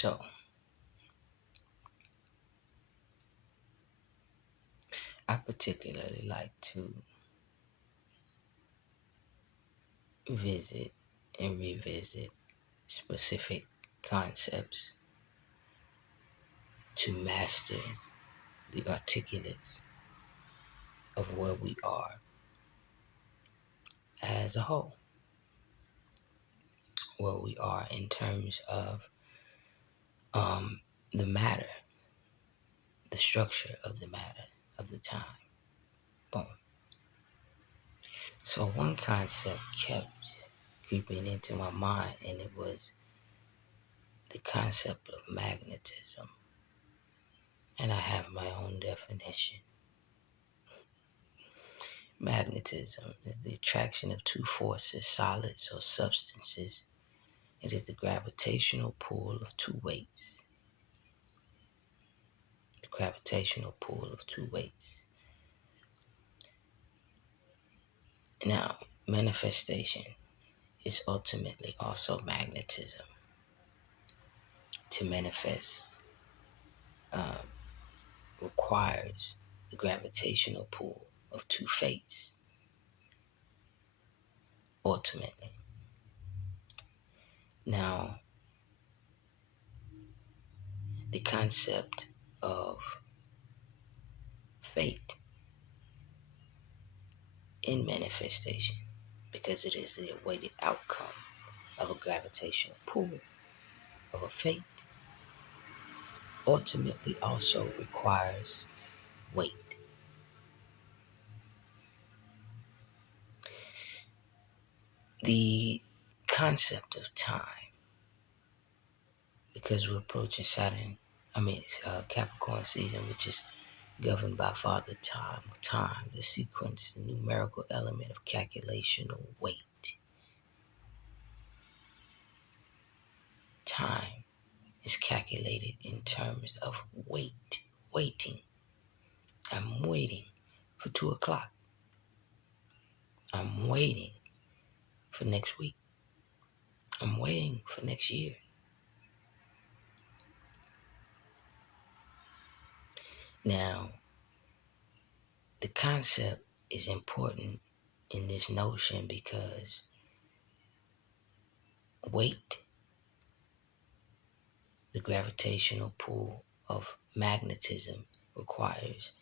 So, I particularly like to visit and revisit specific concepts to master the articulates of where we are as a whole, where we are in terms of um, the matter, the structure of the matter, of the time. Boom. So one concept kept creeping into my mind, and it was the concept of magnetism. And I have my own definition. Magnetism is the attraction of two forces, solids or substances. It is the gravitational pull of two weights. The gravitational pull of two weights. Now, manifestation is ultimately also magnetism. To manifest requires the gravitational pull of two fates, ultimately. Now, the concept of fate in manifestation, because it is the awaited outcome of a gravitational pull of a fate, ultimately also requires weight. The concept of time, because we're approaching Capricorn season, which is governed by Father Time, the sequence, the numerical element of calculational weight. Time is calculated in terms of weight, waiting. I'm waiting for 2 o'clock. I'm waiting for next week. I'm waiting for next year. Now, the concept is important in this notion because weight, the gravitational pull of magnetism, requires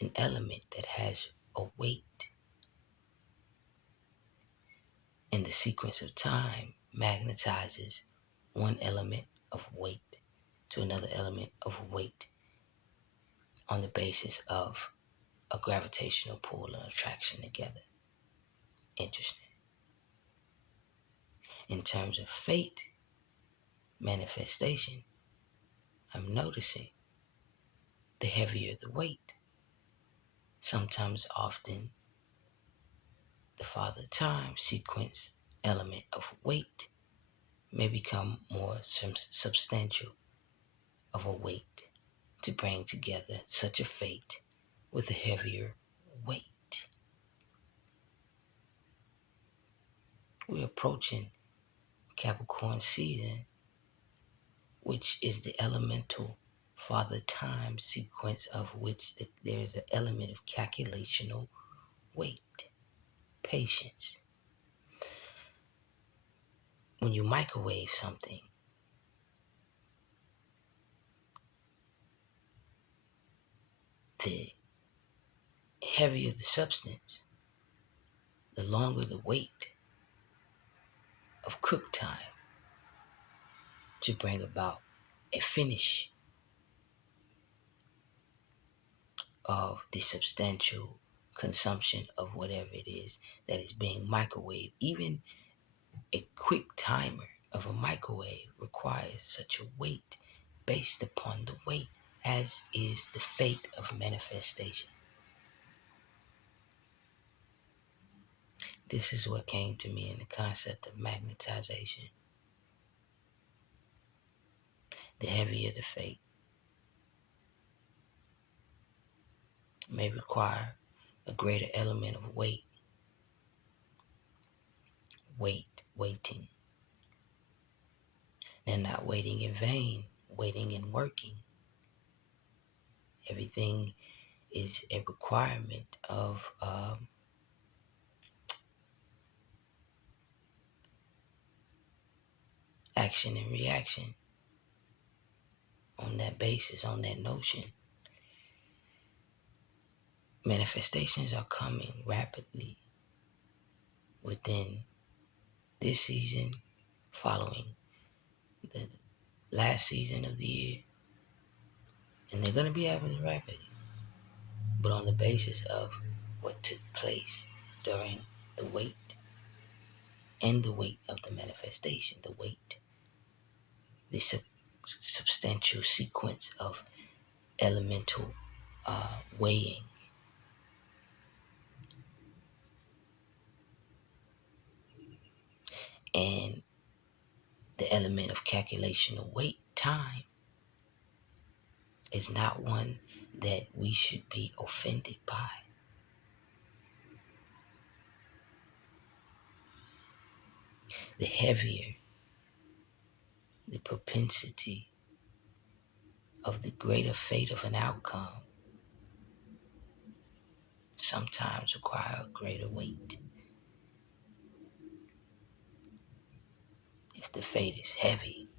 an element that has a weight. And the sequence of time magnetizes one element of weight to another element of weight on the basis of a gravitational pull and attraction together. Interesting. In terms of fate manifestation, I'm noticing the heavier the weight. Sometimes, often, the farther time sequence element of weight may become more substantial of a weight to bring together such a fate with a heavier weight. We're approaching Capricorn season, which is the elemental father time sequence of which there is an element of calculational weight, patience. When you microwave something, the heavier the substance, the longer the wait of cook time to bring about a finish of the substantial consumption of whatever it is that is being microwaved. Even a quick timer of a microwave requires such a weight based upon the weight, as is the fate of manifestation. This is what came to me in the concept of magnetization. The heavier the fate may require a greater element of waiting. They're not waiting in vain waiting and working. Everything is a requirement of action and reaction. On that basis, on that notion, manifestations are coming rapidly within this season, following the last season of the year, and they're going to be happening rapidly, but on the basis of what took place during the wait and the weight of the manifestation, the weight, the substantial sequence of elemental weighing. And the element of calculation of wait time is not one that we should be offended by. The heavier the propensity of the greater fate of an outcome sometimes require a greater weight. If the fate is heavy,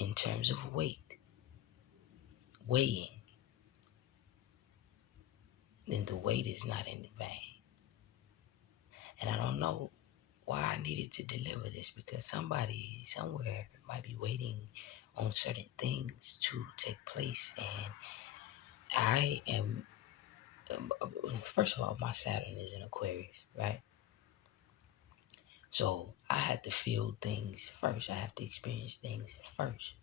in terms of weighing, then the weight is not in vain. And I don't know why I needed to deliver this, because somebody somewhere might be waiting on certain things to take place. And I am, first of all, my Saturn is in Aquarius, right? So I had to feel things first. I have to experience things first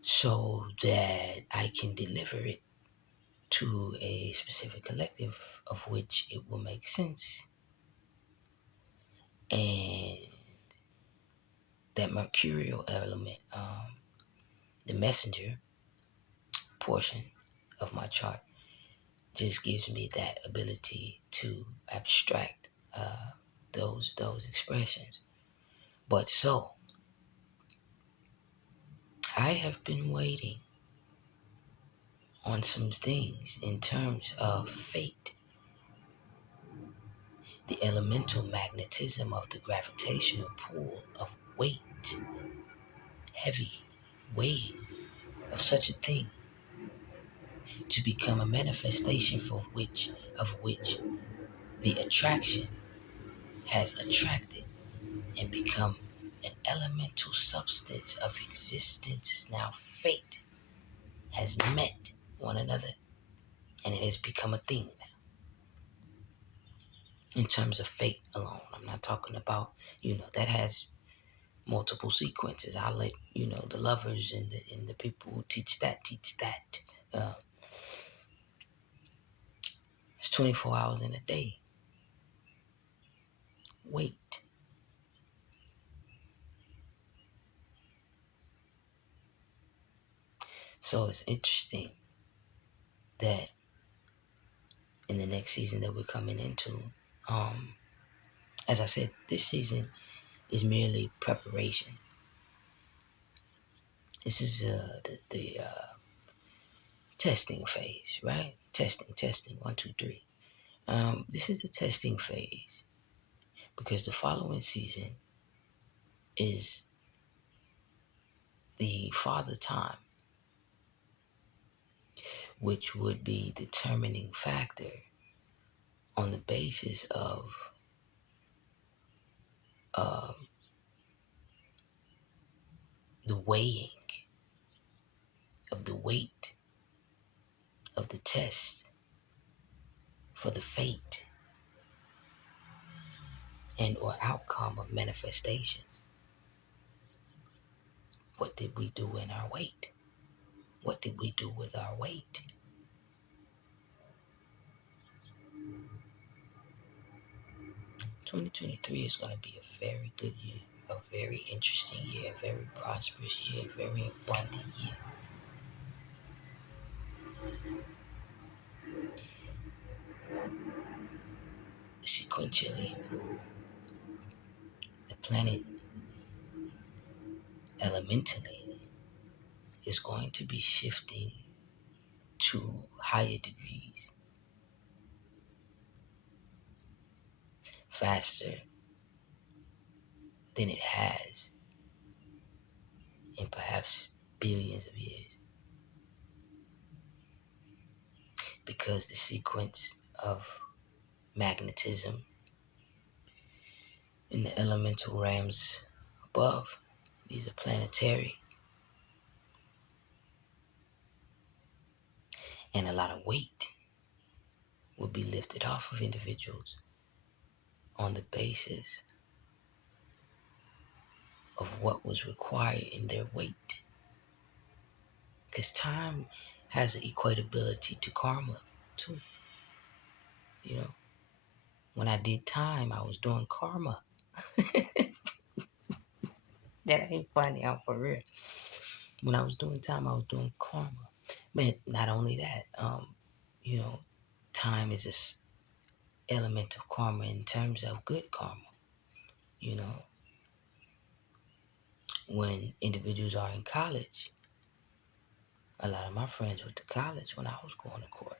so that I can deliver it to a specific collective of which it will make sense. And that mercurial element, the messenger portion of my chart, just gives me that ability to abstract those expressions. But so I have been waiting on some things in terms of fate, the elemental magnetism of the gravitational pull of weight, heavy weighing of such a thing to become a manifestation of which the attraction has attracted and become an elemental substance of existence. Now fate has met one another and it has become a thing now. In terms of fate alone, I'm not talking about, that has multiple sequences. I'll let the lovers and the people who teach that. It's 24 hours in a day. Wait. So it's interesting that in the next season that we're coming into, as I said, this season is merely preparation. This is the testing phase, right? Testing, 1, 2, 3. This is the testing phase because the following season is the father time, which would be determining factor on the basis of the weighing of the weight of the test for the fate and or outcome of manifestations. What did we do in our weight? What did we do with our weight? "2023 is going to be a very good year, a very interesting year, a very prosperous year, a very abundant year. Sequentially, planet elementally is going to be shifting to higher degrees faster than it has in perhaps billions of years, because the sequence of magnetism in the elemental realms above, these are planetary, and a lot of weight will be lifted off of individuals on the basis of what was required in their weight. Because time has an equatability to karma too. You know, when I did time, I was doing karma. That ain't funny, I'm for real. When I was doing time, I was doing karma. But not only that, you know, time is this element of karma in terms of good karma. You know, when individuals are in college, a lot of my friends went to college when I was going to court.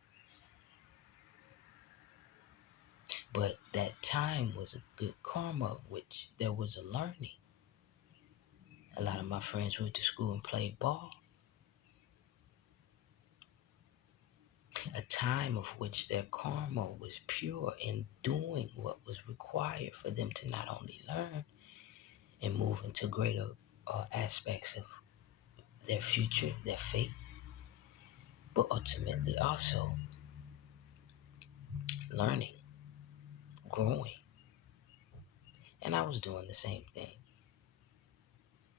But that time was a good karma, of which there was a learning. A lot of my friends went to school and played ball. A time of which their karma was pure in doing what was required for them to not only learn and move into greater aspects of their future, their fate, but ultimately also learning, growing. And I was doing the same thing,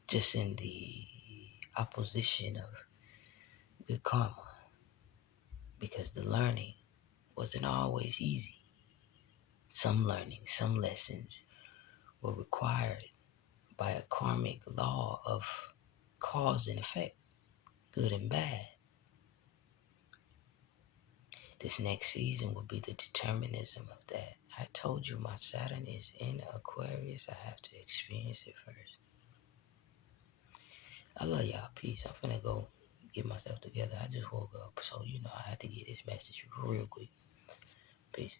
just in the opposition of good karma, because the learning wasn't always easy. Some learning, some lessons were required by a karmic law of cause and effect, good and bad. This next season will be the determinism of that. I told you my Saturn is in Aquarius. I have to experience it first. I love y'all. Peace. I'm finna go get myself together. I just woke up, so I had to get this message real quick. Peace.